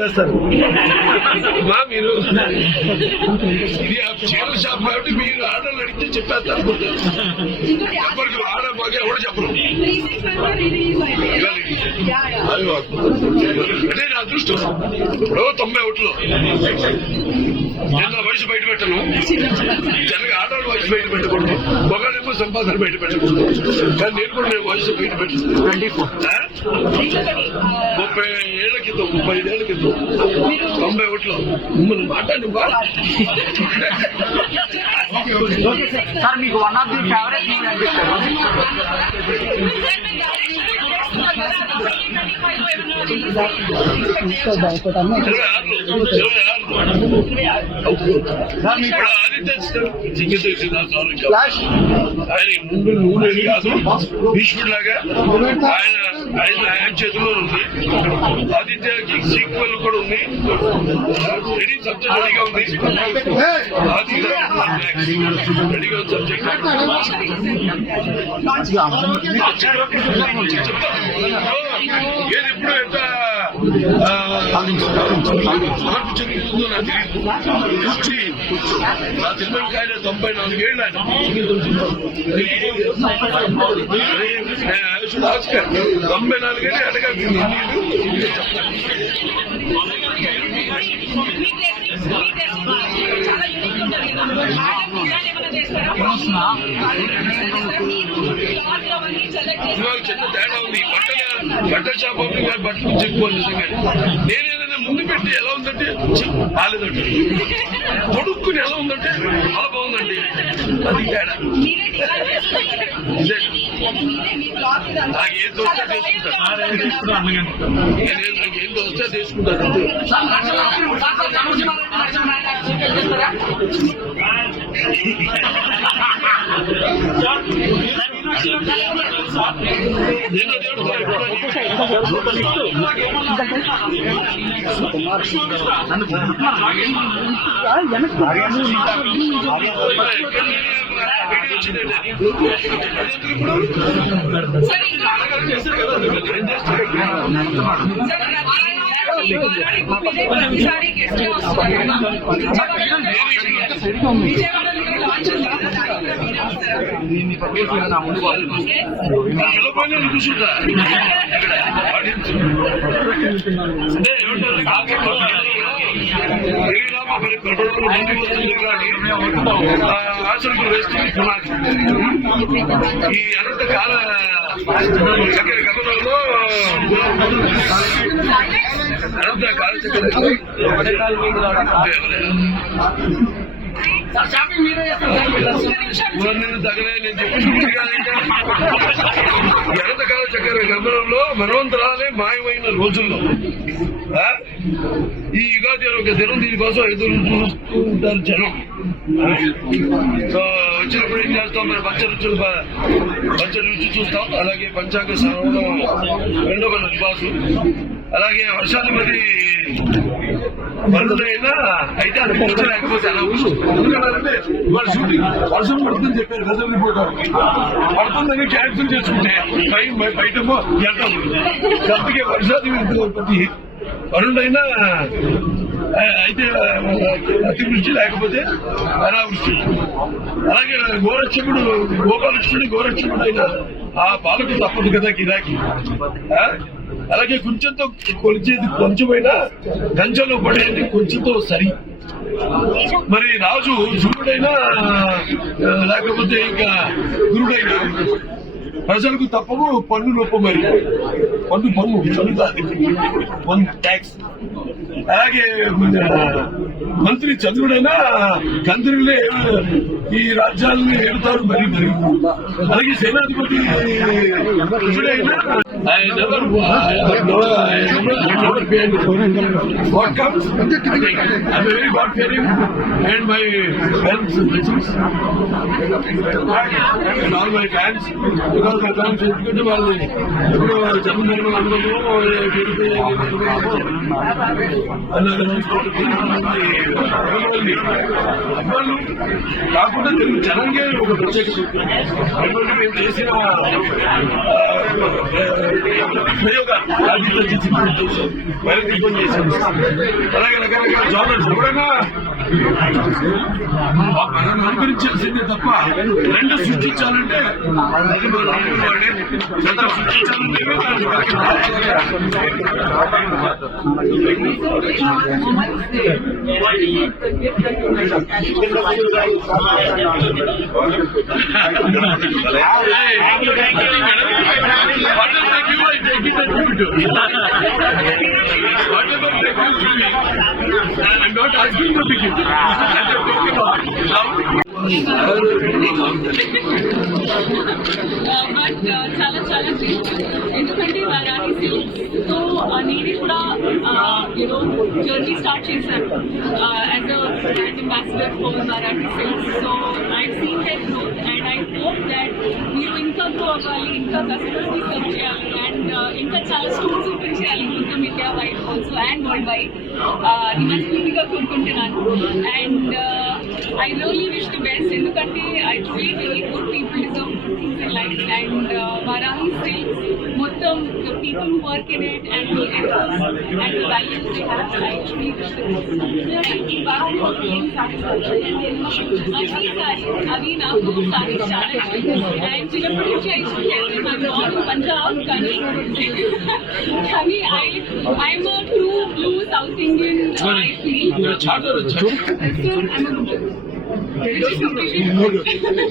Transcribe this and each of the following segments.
చెప్పేస్తారు మా మీరు ఇది చీరల షాప్ కాబట్టి మీరు ఆర్డర్లు అడిగితే చెప్పేస్తారు ఎవరికి ఆడబాగా ఎవరు చెప్పరు అంటే నా అదృష్టం ఇప్పుడు 91లో నేను నా వయసు బయట పెట్టను జనగా ఆడవాళ్ళ వయసు బయట పెట్టకూడదు ఒకళ్ళేమో సంపాదన బయట పెట్టకూడదు కానీ నేను కూడా నేను వయసు బయట పెట్టను 30 ఏళ్ల క్రితం 35 ఏళ్ల క్రితం 91లో మిమ్మల్ని మాట్లాడి సార్ మీకు one of the favourite movie అనిపిస్తారు ఆయన ముందు నూనె కాదు భీష్ముడు లాగా ఆయన చేతిలో ఉంది. ఆదిత్యకి సీక్వెల్ కూడా ఉంది. రెడీ సబ్జెక్ట్ రెడీగా ఉంది. రెడీగా సబ్జెక్ట్ ఏది ఎప్పుడు ఎంత మార్పు చెందుతుందో నాకు తెలియదు. నా తిరుమలకాయలు 94 ఏళ్ళు ఆయన 94 ఏళ్ళు అడగాల్సింది చిన్న తేడా ఉంది. బట్టల షాప్ బట్టలు చెప్పుకోవాలి నిజంగా. నేనేదైనా ముందు పెట్టి ఎలా ఉందంటే బాగాలేదంటే కొడుక్కుని ఎలా ఉందంటే చాలా బాగుందండి. అది తేడా. నాకు ఏం దోస్తే తీసుకుంటాను. నాకు ఏం దోస్తే తీసుకుంటాను. కూర్చుంటా అంటే ఆచరణకు వేస్తుంది. ఈ అనంత కాల గతంలో అనంత కాల నేను తగలే నేను చెప్పి ఎంతకాల చక్కెర గమనంలో మనవంతరాలే మాయమైన రోజుల్లో ఈ యుగాది ఒక దినం దీనికోసం ఎదురు చూస్తూ ఉంటారు జనం. సో వచ్చినప్పుడు ఏం చేస్తాం, మనం పంచ రుచి చూస్తాం. అలాగే పంచాంగ శ్రవణం రెండవ నివాసు. అలాగే వర్షాలు మరి వరుడైనా అయితే అది లేకపోతే అలా ఎందుకంటే వాళ్ళ షూటింగ్ వర్షం పడుతుందని చెప్పారు. వెదర్ రిపోర్ట్ పడుతుందని క్యాన్సిల్ చేసుకుంటే బయట వెళ్తాం. అందుకే వర్షాలు ప్రతి వరుడైనా అయితే అతివృష్టి లేకపోతే అనావృష్టి. అలాగే గోరక్షకుడు గోపాలకృష్ణుడు గోరక్షకుడు అయినా ఆ పాలకు తప్పదు కదా గిరాకి. అలాగే కొంచెంతో కొలిచేది కొంచెమైనా కంచెలో పడేది కొంచెంతో సరి. మరి రాజు శూరుడైనా లేకపోతే ఇంకా గురుడైనా ప్రజలకు తప్పవు పన్ను నొప్ప. మరి పన్ను చదువుతాది పన్ను ట్యాక్స్. అలాగే మంత్రి చంద్రుడైనా చంద్రులే ఈ రాజ్యాలను ఏడుతారు మరి. అలాగే సేనాధిపతి కృష్ణుడైనా I never paid. What comes? I'm a very God fearing and my friends and all my fans, because fans ఎందుకంటే వాళ్ళు ఎప్పుడు జన్మ నిర్మల అనుభవము అబ్బాయిలు కాకుండా తెలుగు జనంగా ఒక ప్రత్యేకత ఎందుకంటే మేము చేసిన ప్రయోగాలు వైరదీపం చేసాం. అలాగే రకరకాల జోనర్స్ ఎవరైనా మనం అనుకరించాల్సిందే తప్ప రెండు సృష్టించాలంటే సృష్టించాలంటే I'm not asking to be given. I'm talking about but చాలా చాలా ఎందుకంటే వారాహి సిల్క్స్తో నేను కూడా జర్నీ స్టార్ట్ చేశాను as a brand ambassador for Varahi silks. So I seen that growth and I hope that మీరు ఇంకా గ్రో అవ్వాలి, ఇంకా కస్టమర్స్ని సర్వ్ చేయాలి అండ్ ఇంకా చాలా స్టోర్స్ ఓపెన్ చేయాలి మొత్తం India wide also and world wide. నేను మనస్ఫూర్తిగా కోరుకుంటున్నాను and I really wish the best ఎందుకంటే I truly believe good people deserve good things in life and Varahi Silks మొత్తం the people who work in it and the ethos and the values they have, I truly wish the best. ఈ Varahi feeling satisfaction అవి నాకు సారీస్ చాలా ఇష్టం and చిన్నప్పటి నుంచి I used to tell them I'm not in Punjab కానీ I'm a true blue South Indian I feel. you're a charter.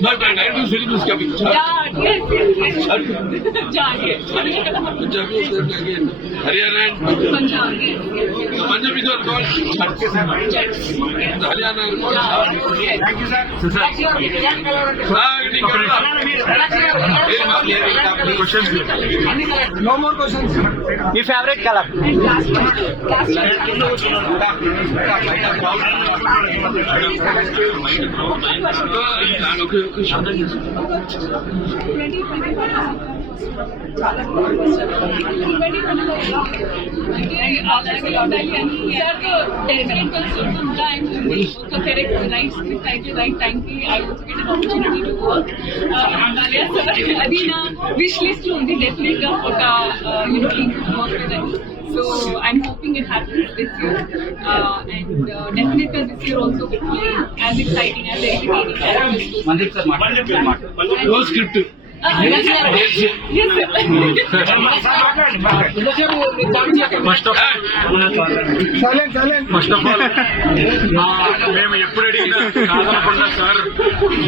No, I do syllabus coming. Haryana and Punjab. Punjab is called Haryana is called. Thank you, sir. No more questions. Your favorite color? అది నా wish list లో ఉంది definite గా ఒక So I'm hoping it happens this year, and definitely this year also will be as exciting as entertaining as this. Mandeep sir, No script. Yes, sir. First of all మేము ఎప్పుడు అడిగినా కాదనకుండా sir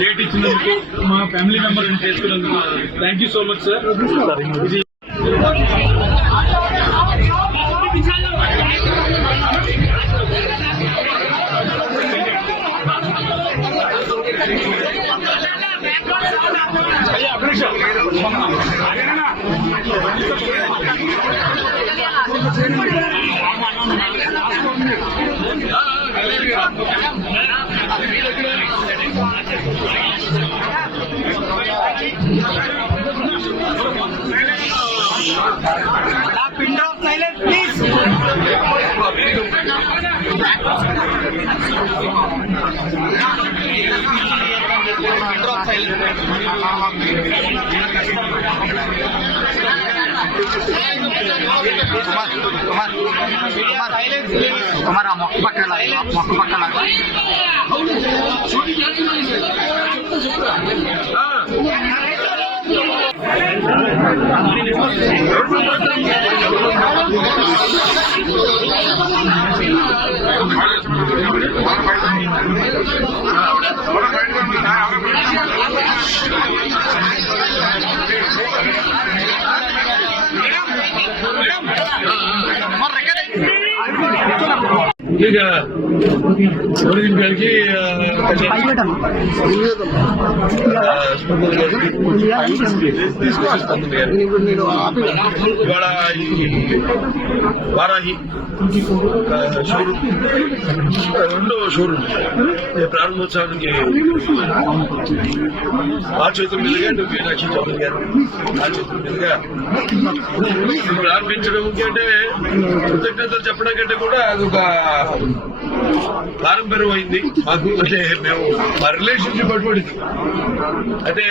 date ఇచ్చినందుకు మా family member చేసుకున్నందుకు thank you so much sir. pin drop silence, please. Kumar, mock pakala. Kumar, record. ఇక origin గారికి స్పందన గారికి స్పందన గారికి ఇవాళ వారాహి షోరూమ్ రెండో షోరూమ్ ప్రారంభోత్సవానికి ఆ చేతుల మీదుగా మీనాక్షి చౌదరి గారు ఆ చేతుల మీదుగా ప్రారంభించడం అంటే కృతజ్ఞతలు చెప్పడం కంటే కూడా అదొక పారంపర్యం అయింది మాకు. అంటే మేము మా రిలేషన్షిప్ అటువంటిది. అంటే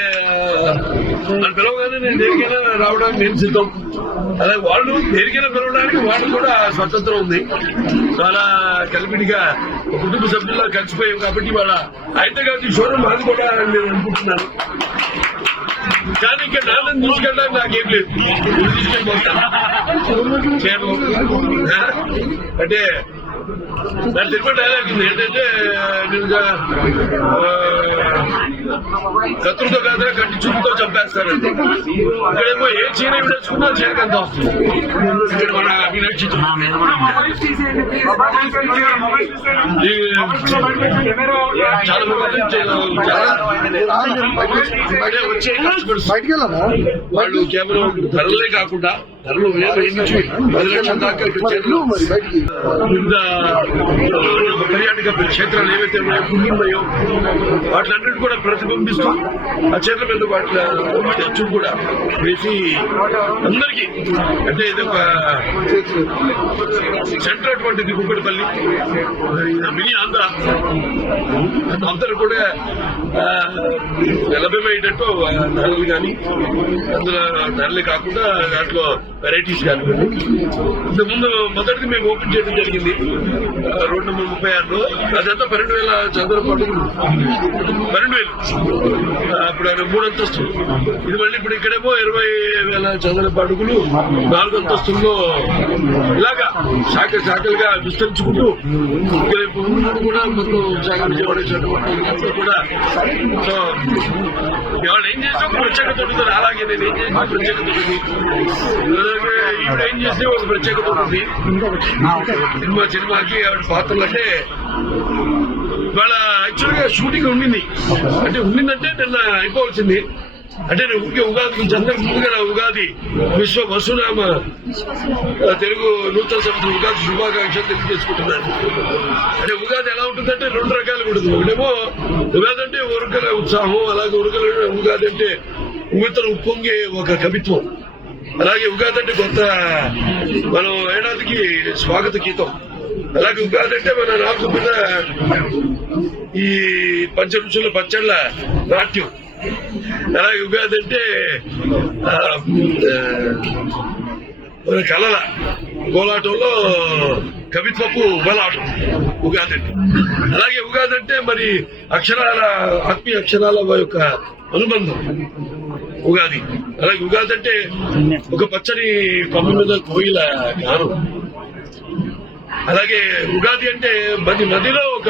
మనం పిలవగానే నేను దేనికైనా రావడానికి నేను సిద్ధం. అలాగే వాళ్ళు దేనికైనా పిలవడానికి వాళ్ళు కూడా స్వతంత్రం ఉంది. చాలా కలిపిడిగా కుటుంబ సభ్యుల్లో కలిసిపోయాం కాబట్టి వాళ్ళ అయితే కాదు షోరూమ్ అది కూడా నేను అనుకుంటున్నాను. కానీ ఇక్కడ నాన్నని తీసుకెళ్ళడానికి నాకేం లేదు. తీసుకెళ్ళిపోతాను అంటే నా తిరుపతి డైలాగ్ ఉంది ఏంటంటే కత్తులతో కాదురా కంటి చూపుతో చంపేస్తారండి. ఇక్కడేమో ఏ చీర వేసుకున్నా చీరకంత వస్తుంది. ఇక్కడ మన మీనాక్షి చాలా వచ్చే వాళ్ళు కేవలం ధరలే కాకుండా ధరలు 10 లక్షల దాకా వివిధ పర్యాటక క్షేత్రాలు ఏవైతే ఉన్నాయో వాటిలన్నిటి కూడా ప్రతిబింబిస్తూ ఆ చీరల మీద వాటి అచ్చు కూడా వేసి అందరికీ అంటే ఇది ఒక సెంటర్ అటువంటిది కుక్కడపల్లి మినీ ఆంధ్ర అందరూ కూడా లభ్యమయ్యేటట్టు ధరలు కానీ అందులో ధరలే కాకుండా దాంట్లో వెరైటీస్ కానీ ఇంతకుముందు మొదటిది మేము ఓపెన్ చేయడం జరిగింది రోడ్ నెంబర్ 36లో. అదంతా 12,000 చదరపు అడుగులు 12,000 అప్పుడు 3 అంతస్తులు. ఇది మళ్ళీ ఇప్పుడు ఇక్కడేమో 20,000 చదరపు అడుగులు 4 అంతస్తుల్లో ఇలాగా శాఖలుగా విస్తరించుకుంటూ రేపు కూడా మొత్తం శాఖ విజయవాడ కూడా. సో ఇవాళ ఏం చేసాం ప్రత్యేకత ఉంటుంది. అలాగే నేను ఏం చేసిన ప్రత్యేకత ఉంటుంది. ఇప్పుడు ఏం చేస్తే ఒక ప్రత్యేకత ఉంటుంది సినిమాకి ఆవిడ పాత్రలు. అంటే ఇవాళ యాక్చువల్ గా షూటింగ్ ఉండింది. అంటే ఉండిందంటే నిన్న అయిపోవాల్సింది. అంటే నేను ఊరికే ఉగాది అందరికి ముందుగా ఉగాది విశ్వ వసునామ తెలుగు నూతన సంవత్సరం ఉగాది శుభాకాంక్షలు తెలియజేసుకుంటున్నాను. అంటే ఉగాది ఎలా ఉంటుందంటే 2 రకాలు ఉంటుంది. ఒకటేమో ఉగాది అంటే ఉరకల ఉత్సాహం, అలాగే ఉగాది అంటే ఉత్తర ఉప్పొంగే ఒక కవిత్వం. అలాగే ఉగాది అంటే కొత్త మనం ఏడాదికి స్వాగత గీతం. అలాగే ఉగాది అంటే మన నాకు మీద ఈ పంచరుచుల పచ్చళ్ళ నాట్యం. అలాగే ఉగాది అంటే కళల కోలాటంలో కవిత్వపు బలాటం ఉగాది అంటే. అలాగే ఉగాది అంటే మరి అక్షరాల ఆత్మీయ అక్షరాల యొక్క అనుబంధం ఉగాది. అలాగే ఉగాది అంటే ఒక పచ్చని కొమ్మ మీద కోయిల గానం. అలాగే ఉగాది అంటే మదిలో ఒక